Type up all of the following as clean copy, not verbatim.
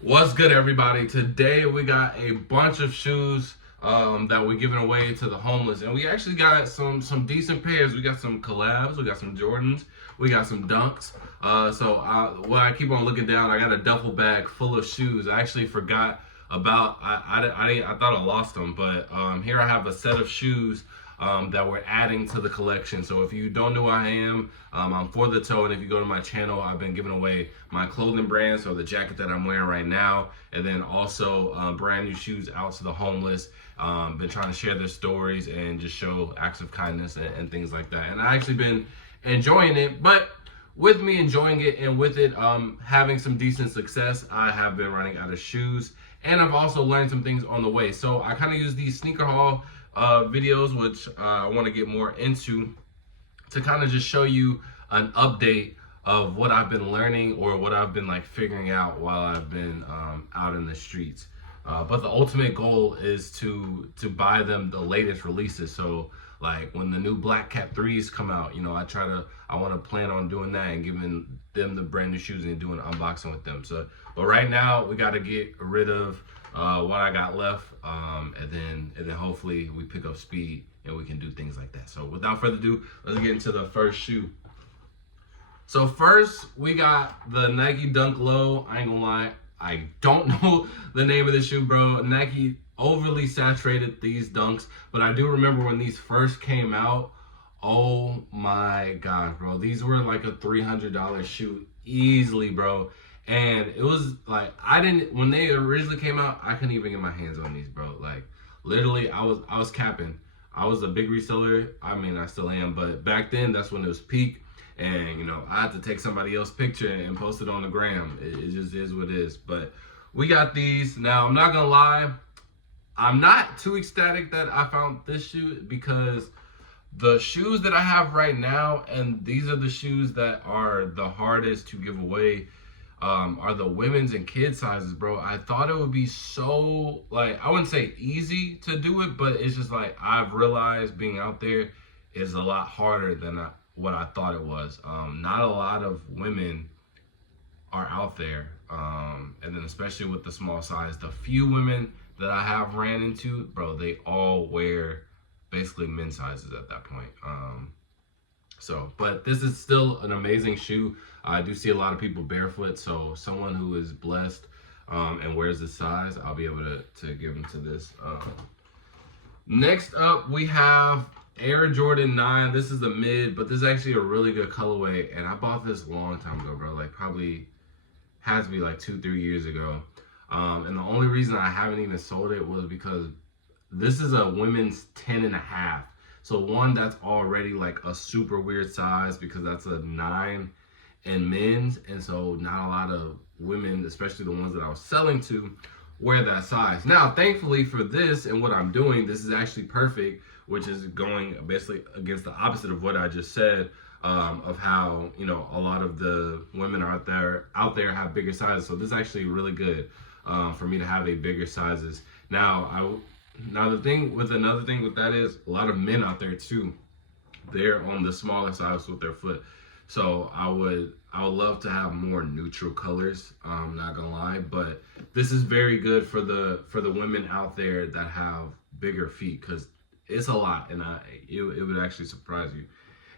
What's good, everybody? Today we got a bunch of shoes that we're giving away to the homeless, and we actually got some decent pairs. We got some collabs, we got some Jordans, we got some Dunks. While I keep on looking down, I got a duffel bag full of shoes. I actually forgot about. I thought I lost them, but here I have a set of shoes that we're adding to the collection. So if you don't know who I am, I'm For The Toe, and if you go to my channel, I've been giving away my clothing brand, so the jacket that I'm wearing right now, and then also brand new shoes out to the homeless. Been trying to share their stories and just show acts of kindness and things like that. And I actually been enjoying it, but with me enjoying it and with it having some decent success, I have been running out of shoes, and I've also learned some things on the way. So I kind of use these sneaker haul videos, which I want to get more into, to kind of just show you an update of what I've been learning or what I've been like figuring out while I've been out in the streets. But the ultimate goal is to buy them the latest releases. So like when the new Black Cat 3s come out, I want to plan on doing that and giving them the brand new shoes and doing an unboxing with them. So, but right now we got to get rid of what I got left, and then hopefully we pick up speed and we can do things like that. So without further ado, let's get into the first shoe. So first we got the Nike Dunk Low. I ain't gonna lie, I don't know the name of the shoe, bro. Nike overly saturated these dunks, but I do remember when these first came out. Oh my gosh, bro. These were like a $300 shoe easily, bro. And it was like when they originally came out, I couldn't even get my hands on these, bro. Like literally I was capping. I was a big reseller. I mean, I still am, but back then that's when it was peak. And I had to take somebody else's picture and post it on the gram. It just is what it is. But we got these. Now, I'm not gonna lie, I'm not too ecstatic that I found this shoe, because the shoes that I have right now, and these are the shoes that are the hardest to give away, are the women's and kids sizes, bro. I thought it would be so, like, I wouldn't say easy to do it, but it's just like I've realized being out there is a lot harder than what I thought it was. Not a lot of women are out there, and then especially with the small size, the few women that I have ran into, bro, they all wear basically men's sizes at that point. But this is still an amazing shoe. I do see a lot of people barefoot, so someone who is blessed and wears this size, I'll be able to give them to this. Next up, we have Air Jordan 9. This is the mid, but this is actually a really good colorway, and I bought this a long time ago, bro. Like probably has to be like 2-3 years ago. And the only reason I haven't even sold it was because this is a women's 10.5. So one, that's already like a super weird size because that's a 9 in men's, and so not a lot of women, especially the ones that I was selling to, wear that size. Now, thankfully for this and what I'm doing, this is actually perfect, which is going basically against the opposite of what I just said, of how a lot of the women out there have bigger sizes. So this is actually really good for me to have a bigger sizes. Now another thing with that is a lot of men out there too, they're on the smaller size with their foot. So I would love to have more neutral colors. I'm not gonna lie, but this is very good for the women out there that have bigger feet, because it's a lot, and it would actually surprise you.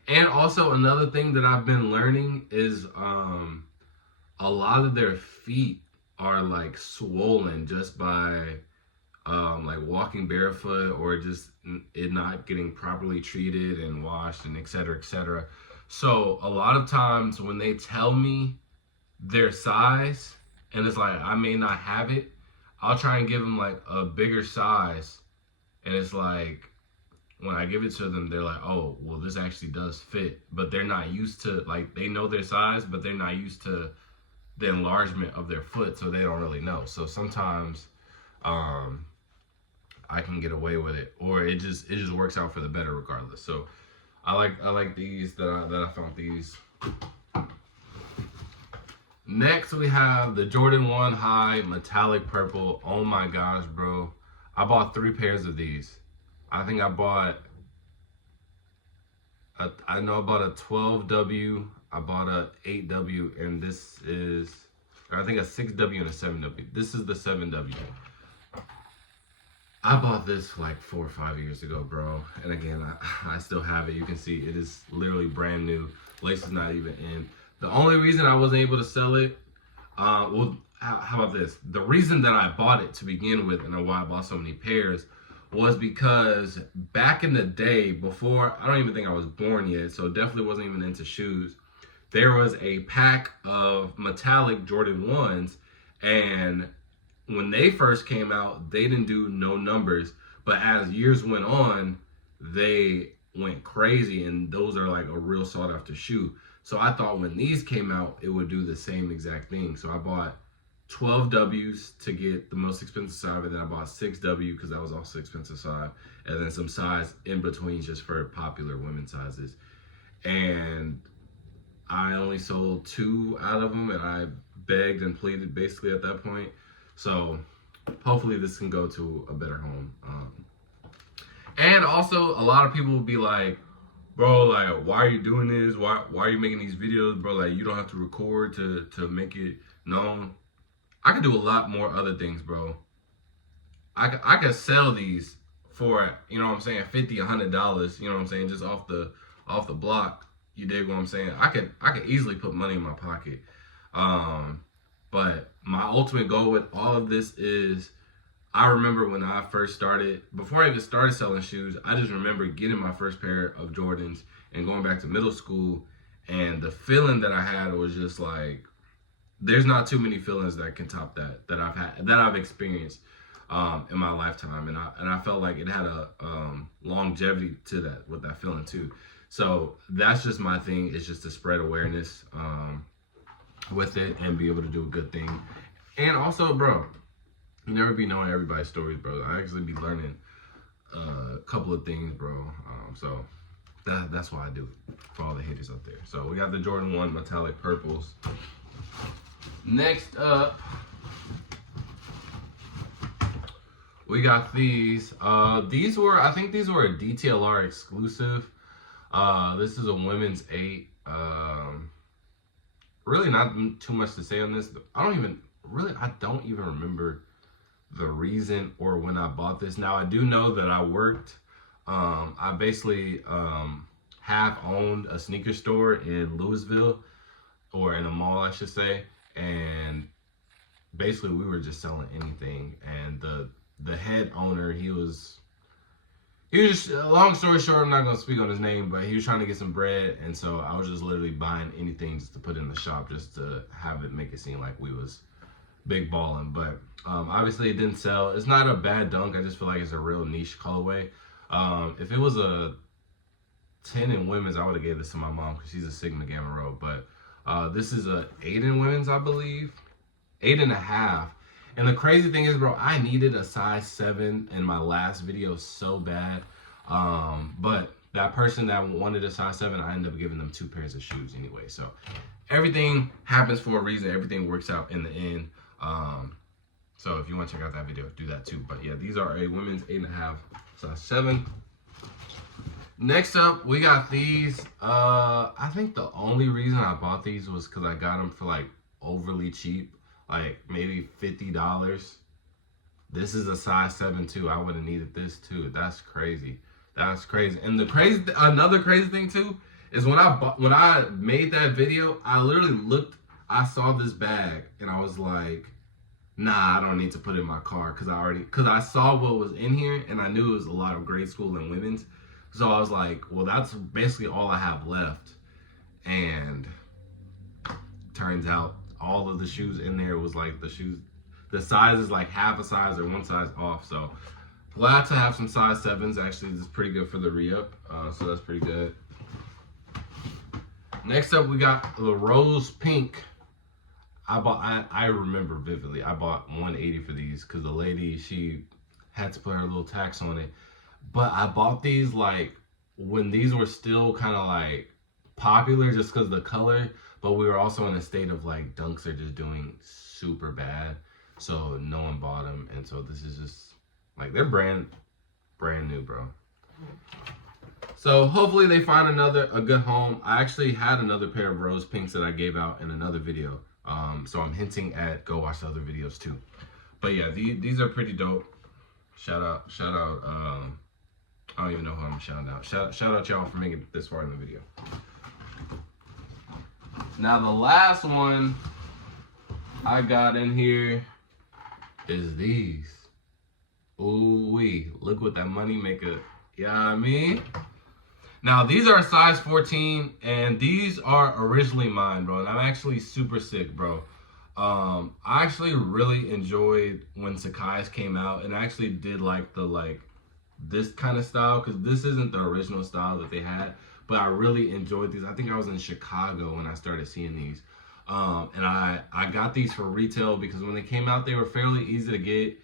And also another thing that I've been learning is a lot of their feet are like swollen just by like walking barefoot, or just it not getting properly treated and washed and et cetera, et cetera. So a lot of times when they tell me their size and it's like I may not have it, I'll try and give them like a bigger size, and it's like when I give it to them, they're like, oh, well, this actually does fit. But they're not used to, like, they know their size, but they're not used to the enlargement of their foot, so they don't really know. So sometimes I can get away with it, or it just works out for the better regardless. So I like these that I found these. Next we have the Jordan 1 High metallic purple. Oh my gosh, bro. I bought 3 pairs of these. I think I bought a 12W, I bought a 8W, and this is I think a 6W and a 7W. This is the 7W. I bought this like 4 or 5 years ago, bro. And again, I still have it. You can see it is literally brand new. Lace is not even in. The only reason I wasn't able to sell it, well, how about this? The reason that I bought it to begin with and why I bought so many pairs was because back in the day, before, I don't even think I was born yet, so definitely wasn't even into shoes, there was a pack of metallic Jordan 1s, and when they first came out, they didn't do no numbers, but as years went on, they went crazy, and those are like a real sought after shoe. So I thought when these came out, it would do the same exact thing. So I bought 12 W's to get the most expensive side, and then I bought 6W because that was also expensive side, and then some size in between just for popular women's sizes. And I only sold 2 out of them, and I begged and pleaded basically at that point. So hopefully this can go to a better home. And also, a lot of people will be like, bro, like, why are you doing this? Why are you making these videos, bro? Like, you don't have to record to make it known. I could do a lot more other things, bro. I could sell these for, you know what I'm saying, $50, $100, you know what I'm saying, just off the block. You dig what I'm saying? I could easily put money in my pocket. But my ultimate goal with all of this is, I remember when I first started, before I even started selling shoes, I just remember getting my first pair of Jordans and going back to middle school, and the feeling that I had was just like, there's not too many feelings that can top that I've experienced in my lifetime, and I felt like it had a longevity to that, with that feeling too. So that's just my thing, is just to spread awareness with it and be able to do a good thing. And also, bro, you never be knowing everybody's stories, bro. I actually be learning a couple of things, bro. So that's why I do it, for all the haters out there. So we got the Jordan 1 metallic purples. Next up, we got these. I think these were a DTLR exclusive. This is a women's 8. Really not too much to say on this. I don't even remember the reason or when I bought this. Now, I do know that I worked, I basically have owned a sneaker store in Louisville, or in a mall, I should say, and basically we were just selling anything. And the head owner, he was just, long story short, I'm not gonna speak on his name, but he was trying to get some bread, and so I was just literally buying anything just to put in the shop, just to have it, make it seem like we was big balling. But obviously it didn't sell. It's not a bad dunk, I just feel like it's a real niche colorway. If it was a 10 in women's, I would have gave this to my mom because she's a Sigma Gamma Rho. But this is a 8 in women's, I believe, 8.5. And the crazy thing is, bro, I needed a size 7 in my last video so bad. But that person that wanted a size 7, I ended up giving them 2 pairs of shoes anyway. So everything happens for a reason. Everything works out in the end. So if you want to check out that video, do that too. But yeah, these are a women's 8.5, size 7. Next up, we got these. I think the only reason I bought these was because I got them for like overly cheap, like maybe $50. This is a size 7 too. I would have needed this too. That's crazy. That's crazy. And another crazy thing too is when I made that video, I literally I saw this bag and I was like, nah, I don't need to put it in my car, because I saw what was in here and I knew it was a lot of grade school and women's. So I was like, well, that's basically all I have left. And turns out all of the shoes in there was like the size is like half a size or 1 size off. So glad to have some size 7s. Actually, this is pretty good for the re-up. So that's pretty good. Next up, we got the rose pink. I remember vividly, I bought $180 for these because the lady, she had to put her little tax on it. But I bought these like when these were still kind of like popular, just because of the color. But we were also in a state of like dunks are just doing super bad, so no one bought them. And so this is just like, they're brand new, bro. So hopefully they find a good home. I actually had another pair of rose pinks that I gave out in another video. So I'm hinting at go watch the other videos too. But yeah, these are pretty dope. Shout out. I don't even know who I'm shouting out. Shout out y'all for making it this far in the video. Now the last one I got in here is these. Ooh wee, look what that money maker. Yeah, I mean. Now these are a size 14, and these are originally mine, bro. And I'm actually super sick, bro. I actually really enjoyed when Sacai's came out, and I actually did like this kind of style, because this isn't the original style that they had, but I really enjoyed these. I think I was in Chicago when I started seeing these, and I got these for retail because when they came out they were fairly easy to get,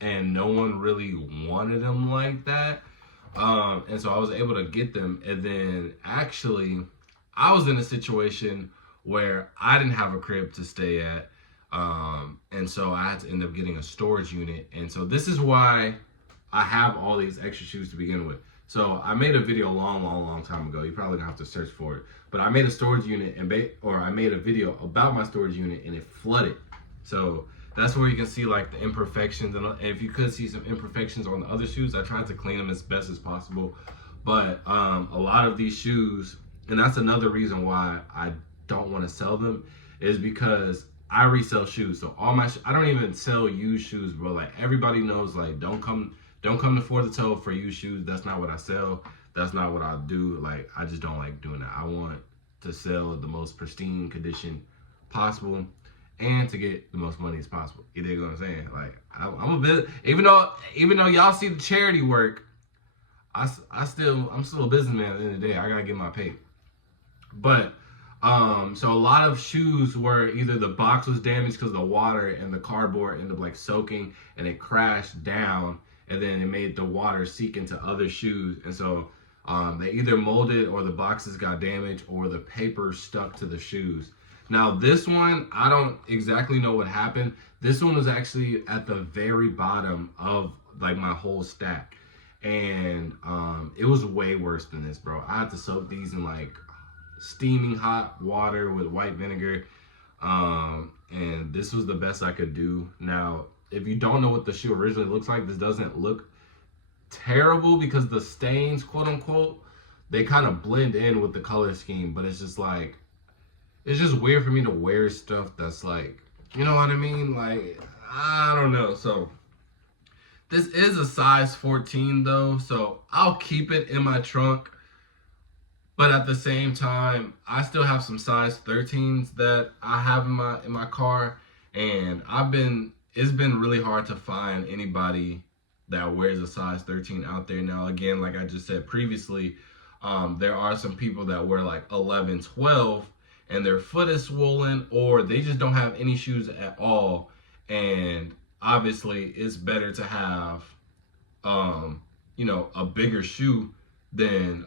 and no one really wanted them like that, and so I was able to get them. And then actually I was in a situation where I didn't have a crib to stay at, and so I had to end up getting a storage unit. And so this is why I have all these extra shoes to begin with. So I made a video a long time ago. You probably don't have to search for it, but I made a storage unit I made a video about my storage unit, and it flooded. So that's where you can see like the imperfections, and if you could see some imperfections on the other shoes, I tried to clean them as best as possible. But a lot of these shoes, and that's another reason why I don't want to sell them, is because I resell shoes. So I don't even sell used shoes, bro. Like everybody knows, like don't come to For the Toe for used shoes. That's not what I sell. That's not what I do. Like I just don't like doing that. I want to sell the most pristine condition possible, and to get the most money as possible. You dig what I'm saying? Like I'm a bit, even though y'all see the charity work, I'm still a businessman at the end of the day. I gotta get my pay. But so a lot of shoes were either the box was damaged because the water and the cardboard ended up like soaking, and it crashed down, and then it made the water seep into other shoes. And so they either molded, or the boxes got damaged, or the paper stuck to the shoes. Now this one, I don't exactly know what happened. This one was actually at the very bottom of like my whole stack, and it was way worse than this, bro. I had to soak these in like steaming hot water with white vinegar, and this was the best I could do. Now if you don't know what the shoe originally looks like, this doesn't look terrible because the stains, quote unquote, they kind of blend in with the color scheme, but it's just like, it's just weird for me to wear stuff that's like, you know what I mean? Like, I don't know. So this is a size 14 though, so I'll keep it in my trunk. But at the same time, I still have some size 13s that I have in my car, and it's been really hard to find anybody that wears a size 13 out there now. Again, like I just said previously, there are some people that wear like 11, 12, and their foot is swollen, or they just don't have any shoes at all. And obviously it's better to have a bigger shoe than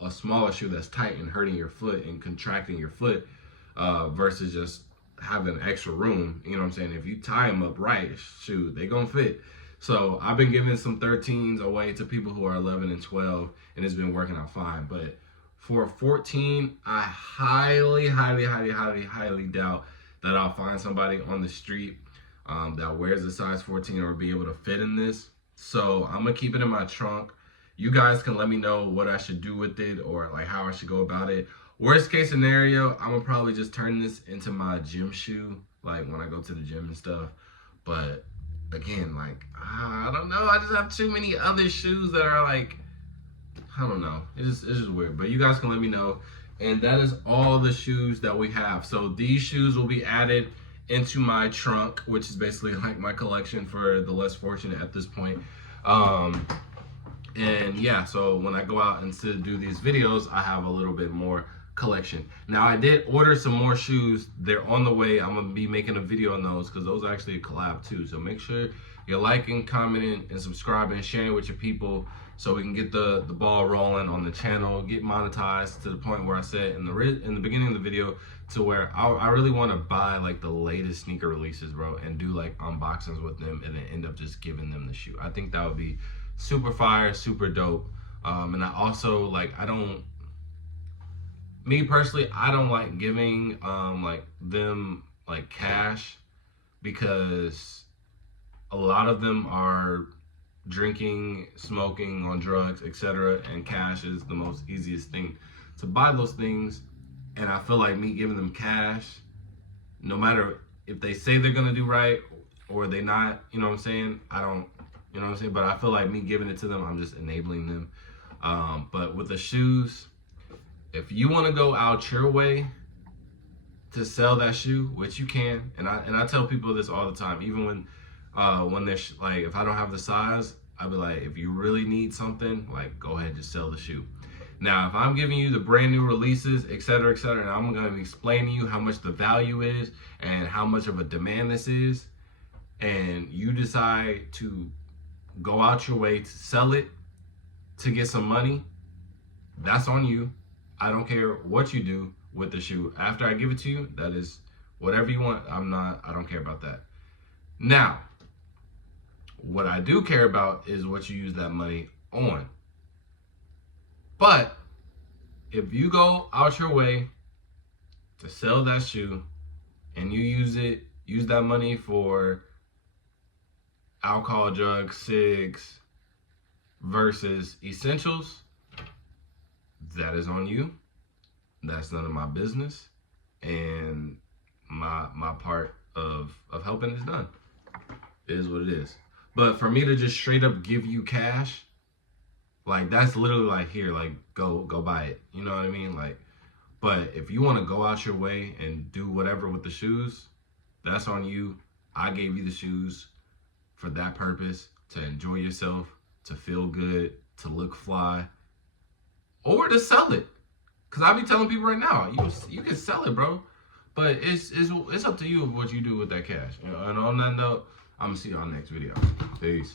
a smaller shoe that's tight and hurting your foot and contracting your foot, versus just having extra room. You know what I'm saying? If you tie them up right, shoot, they gonna fit. So I've been giving some 13s away to people who are 11 and 12, and it's been working out fine. But for a 14, I highly doubt that I'll find somebody on the street that wears a size 14 or be able to fit in this. So I'm gonna keep it in my trunk. You guys can let me know what I should do with it, or like how I should go about it. Worst case scenario, I'm gonna probably just turn this into my gym shoe, like when I go to the gym and stuff. But again, like, I don't know. I just have too many other shoes that are like, I don't know. It's just weird. But you guys can let me know. And that is all the shoes that we have. So these shoes will be added into my trunk, which is basically like my collection for the less fortunate at this point. And yeah, so when I go out and to do these videos, I have a little bit more collection. Now I did order some more shoes. They're on the way. I'm gonna be making a video on those because those are actually a collab too. So make sure you're liking, commenting, and subscribing, and sharing with your people so we can get the ball rolling on the channel, get monetized to the point where I said in the beginning of the video, to where I really want to buy like the latest sneaker releases, bro, and do like unboxings with them, and then end up just giving them the shoe. I think that would be super fire, super dope. And I also, like, me personally, I don't like giving like them like cash, because a lot of them are drinking, smoking, on drugs, etc. And cash is the most easiest thing to buy those things. And I feel like me giving them cash, no matter if they say they're gonna do right or they not, you know what I'm saying? I don't, you know what I'm saying? But I feel like me giving it to them, I'm just enabling them. But with the shoes, if you want to go out your way to sell that shoe, which you can, and I tell people this all the time, even when they're like, if I don't have the size, I'll be like, if you really need something, like, go ahead, just sell the shoe. Now, if I'm giving you the brand new releases, etc., and I'm going to explain to you how much the value is and how much of a demand this is, and you decide to go out your way to sell it to get some money, that's on you. I don't care what you do with the shoe. After I give it to you, that is whatever you want. I don't care about that. Now, what I do care about is what you use that money on. But if you go out your way to sell that shoe and you use that money for alcohol, drugs, cigs versus essentials, that is on you. That's none of my business. And my part of helping is done. It is what it is. But for me to just straight up give you cash, like, that's literally like, here, like, go buy it. You know what I mean? Like, but if you want to go out your way and do whatever with the shoes, that's on you. I gave you the shoes for that purpose, to enjoy yourself, to feel good, to look fly, or to sell it. Cause I be telling people right now, you can sell it, bro. But it's up to you what you do with that cash. And on that note, I'm gonna see you on the next video. Peace.